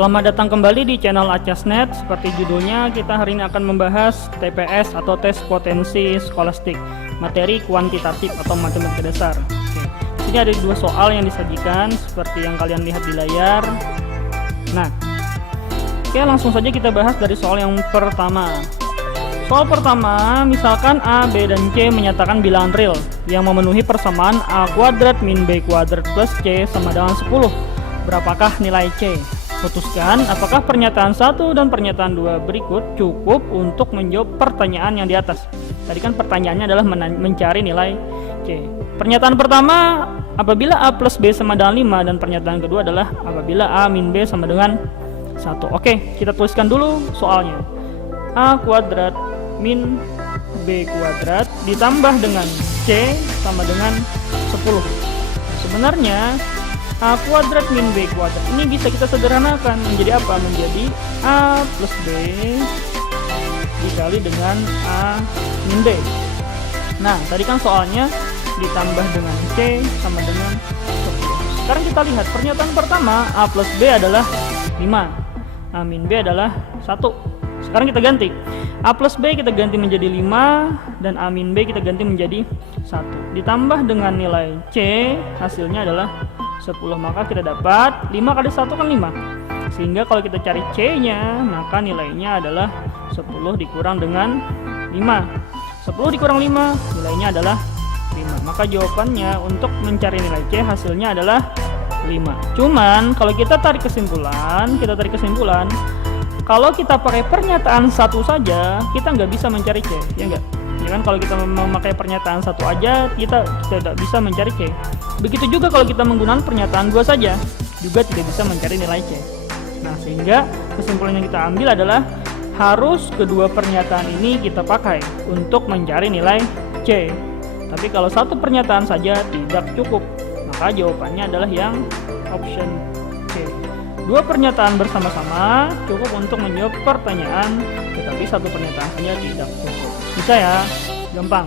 Selamat datang kembali di channel Acasnet. Seperti judulnya, kita hari ini akan membahas TPS atau tes potensi skolastik, materi kuantitatif atau matematika dasar. Oke. Di sini ada dua soal yang disajikan seperti yang kalian lihat di layar. Nah, oke, langsung saja kita bahas dari soal yang pertama. Soal pertama, misalkan A, B, dan C menyatakan bilangan real yang memenuhi persamaan A kuadrat min B kuadrat plus C sama dengan 10. Berapakah nilai C? Putuskan apakah pernyataan 1 dan pernyataan 2 berikut cukup untuk menjawab pertanyaan yang di atas. Tadi kan pertanyaannya adalah mencari nilai C. Pernyataan pertama, apabila A plus B sama dengan 5, dan pernyataan kedua adalah apabila A min B sama dengan 1. Oke, kita tuliskan dulu soalnya. A kuadrat min B kuadrat ditambah dengan C sama dengan 10. Sebenarnya A kuadrat min B kuadrat ini bisa kita sederhanakan menjadi apa? Menjadi A plus B dikali dengan A min B. Nah, tadi kan soalnya ditambah dengan C sama dengan 10. Sekarang kita lihat pernyataan pertama, A plus B adalah 5, A min B adalah 1. Sekarang kita ganti, A plus B kita ganti menjadi 5, dan A min B kita ganti menjadi 1. Ditambah dengan nilai C, hasilnya adalah 10. Maka kita dapat 5 kali 1 kan 5. Sehingga kalau kita cari C-nya, maka nilainya adalah 10 dikurang dengan 5. 10 dikurang 5, nilainya adalah 5. Maka jawabannya untuk mencari nilai C hasilnya adalah 5. Cuman kalau kita tarik kesimpulan, kalau kita pakai pernyataan 1 saja, kita nggak bisa mencari C, ya enggak? Ya kan, kalau kita memakai pernyataan 1 aja, kita tidak bisa mencari C. Begitu juga kalau kita menggunakan pernyataan 2 saja, juga tidak bisa mencari nilai C. Nah, sehingga kesimpulan yang kita ambil adalah harus kedua pernyataan ini kita pakai untuk mencari nilai C. Tapi kalau satu pernyataan saja tidak cukup, maka jawabannya adalah yang option C. Dua pernyataan bersama-sama cukup untuk menjawab pertanyaan, tetapi satu pernyataan saja tidak cukup. Bisa ya? Gampang.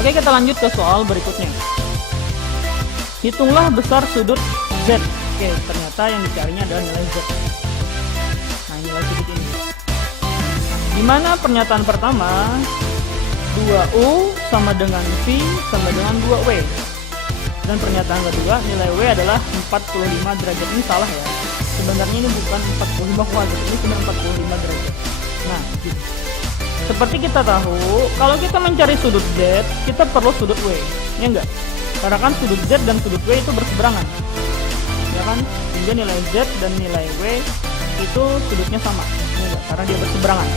Oke, kita lanjut ke soal berikutnya. Hitunglah besar sudut Z. Oke, ternyata yang dicarinya adalah nilai Z. Nah, nilai sudut ini. Di mana pernyataan pertama 2U sama dengan V sama dengan 2W. Dan pernyataan kedua nilai W adalah 45 derajat. Ini salah ya. Sebenarnya ini bukan 45 kuadrat, ini cuma 45 derajat. Nah, gitu. Seperti kita tahu, kalau kita mencari sudut Z, kita perlu sudut W. Ya enggak? Karena kan sudut Z dan sudut W itu berseberangan, ya kan? Sehingga nilai Z dan nilai W itu sudutnya sama, ya enggak? Karena dia berseberangan.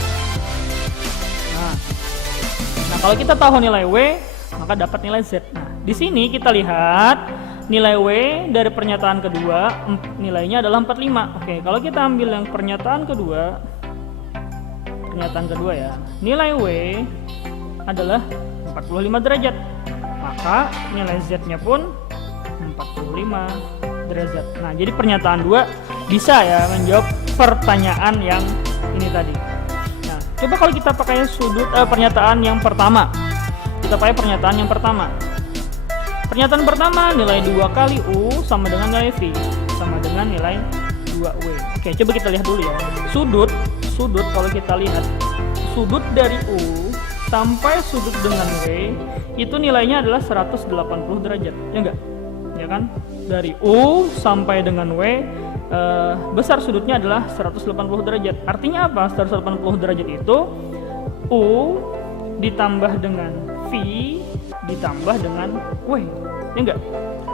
Nah, kalau kita tahu nilai W, maka dapat nilai Z. Nah, di sini kita lihat nilai W dari pernyataan kedua, nilainya adalah 45. Oke, kalau kita ambil yang pernyataan kedua ya, nilai W adalah 45 derajat. Maka nilai Z-nya pun 45 derajat. Nah, jadi pernyataan 2 bisa ya menjawab pertanyaan yang ini tadi. Nah, coba kalau kita pakai pernyataan yang pertama. Kita pakai pernyataan yang pertama. Pernyataan pertama, nilai 2 kali U sama dengan nilai V sama dengan nilai 2W. Oke, coba kita lihat dulu ya. Sudut kalau kita lihat, sudut dari U sampai sudut dengan W itu nilainya adalah 180 derajat, ya enggak? Ya kan? Dari U sampai dengan W, besar sudutnya adalah 180 derajat. Artinya apa? 180 derajat itu U ditambah dengan V ditambah dengan W, ya enggak?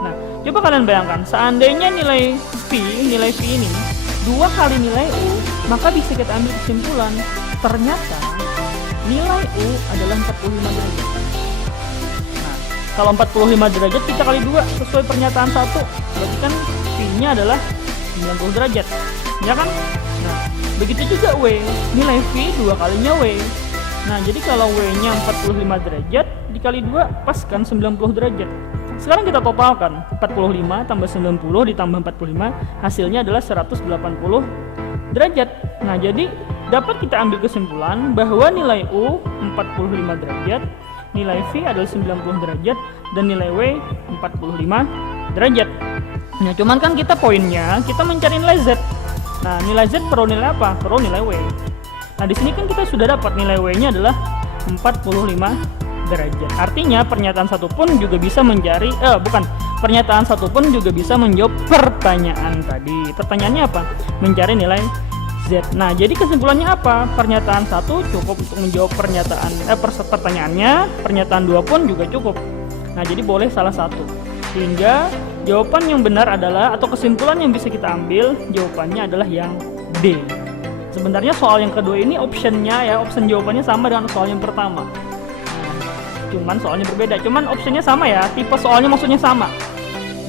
Nah, coba kalian bayangkan, seandainya nilai V ini 2 kali nilai U, maka bisa kita ambil kesimpulan ternyata nilai U adalah 45 derajat. Nah, kalau 45 derajat kita kali 2 sesuai pernyataan 1, berarti kan V-nya adalah 90 derajat, ya kan? Nah, begitu juga W, nilai V 2 kalinya W. Nah, jadi kalau W-nya 45 derajat dikali 2 pas kan 90 derajat. Sekarang kita totalkan, 45 tambah 90 ditambah 45, hasilnya adalah 180 derajat. Nah, jadi dapat kita ambil kesimpulan bahwa nilai U 45 derajat, nilai V adalah 90 derajat, dan nilai W 45 derajat. Nah, cuman kan kita poinnya, kita mencari nilai Z. Nah, nilai Z perlu nilai apa? Perlu nilai W. Nah, di sini kan kita sudah dapat nilai W-nya adalah 45 derajat. Artinya pernyataan satu pun juga bisa mencari pernyataan satu pun juga bisa menjawab pertanyaan tadi. Pertanyaannya apa? Mencari nilai Z. Nah, jadi kesimpulannya apa? Pernyataan satu cukup untuk menjawab pertanyaannya, pernyataan dua pun juga cukup. Nah, jadi boleh salah satu. Sehingga jawaban yang benar adalah, atau kesimpulan yang bisa kita ambil, jawabannya adalah yang D. Sebenarnya soal yang kedua ini optionnya ya, option jawabannya sama dengan soal yang pertama. Nah, cuman soalnya berbeda, cuman optionnya sama ya, tipe soalnya maksudnya sama.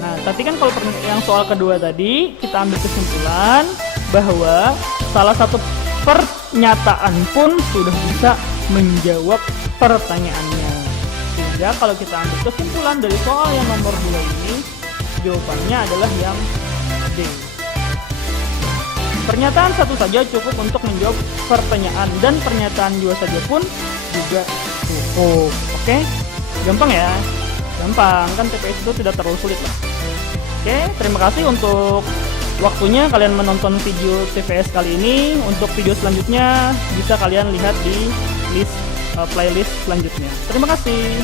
Nah, tapi kan kalau yang soal kedua tadi, kita ambil kesimpulan bahwa salah satu pernyataan pun sudah bisa menjawab pertanyaannya. Sehingga kalau kita ambil kesimpulan dari soal yang nomor 2 ini, jawabannya adalah yang D. Pernyataan satu saja cukup untuk menjawab pertanyaan, dan pernyataan dua saja pun juga cukup. Oke? Gampang ya? Gampang, kan TPS itu tidak terlalu sulit lah. Oke, terima kasih untuk waktunya kalian menonton video TPS kali ini. Untuk video selanjutnya bisa kalian lihat di playlist selanjutnya. Terima kasih.